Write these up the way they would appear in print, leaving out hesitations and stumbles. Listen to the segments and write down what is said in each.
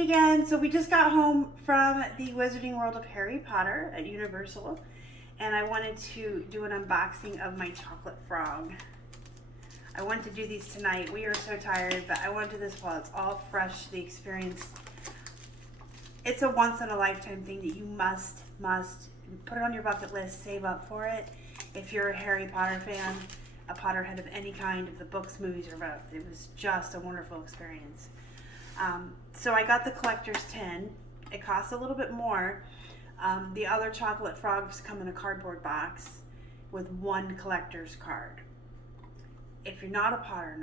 me again. So we just got home from the Wizarding World of Harry Potter at Universal, and I wanted to do an unboxing of my chocolate frog. I wanted to do these tonight. We are so tired, but I want to do this while it's all fresh, the experience. It's a once in a lifetime thing that you must put it on your bucket list, save up for it. If you're a Harry Potter fan, a Potterhead of any kind, of the books, movies, or both. It was just a wonderful experience. So I got the collector's tin. It costs a little bit more. The other chocolate frogs come in a cardboard box with one collector's card. If you're not a Potter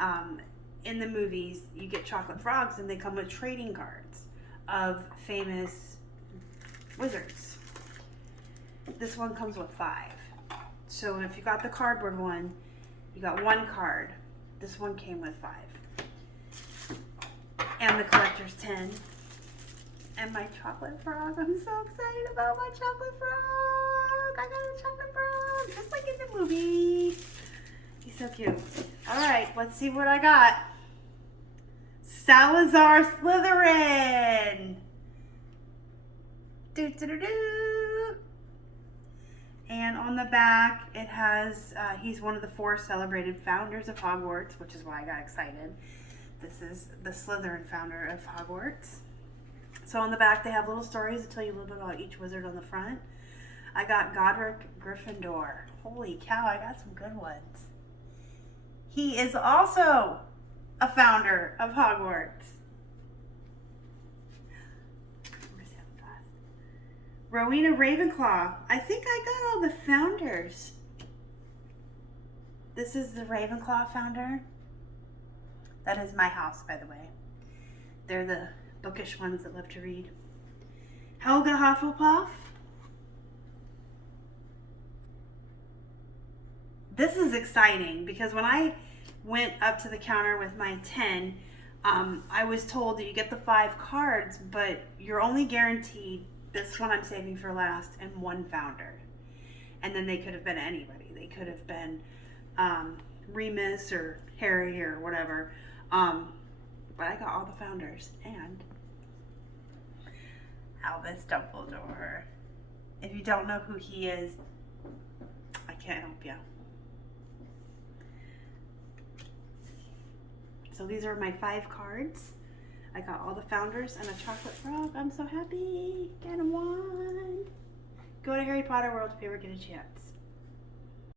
nerd, in the movies you get chocolate frogs and they come with trading cards of famous wizards. This one comes with 5. So if you got the cardboard one, you got 1 card. This one came with 5. And the collector's tin. And my chocolate frog. I'm so excited about my chocolate frog. I got a chocolate frog, just like in the movie. He's so cute. Alright, let's see what I got. Salazar Slytherin. Do. And on the back, it has, he's one of the 4 celebrated founders of Hogwarts, which is why I got excited. This is the Slytherin founder of Hogwarts. So on the back, they have little stories that tell you a little bit about each wizard on the front. I got Godric Gryffindor. Holy cow, I got some good ones. He is also a founder of Hogwarts. Rowena Ravenclaw. I think I got all the founders. This is the Ravenclaw founder. That is my house, by the way. They're the bookish ones that love to read. Helga Hufflepuff. This is exciting because when I went up to the counter with my 10, I was told that you get the 5 cards, but you're only guaranteed this one I'm saving for last and 1 founder. And then they could have been anybody. They could have been Remus or Harry or whatever. But I got all the founders. And Albus Dumbledore. If you don't know who he is, I can't help you. So these are my 5 cards. I got all the founders and a chocolate frog. I'm so happy. Get one. Go to Harry Potter World if you ever get a chance.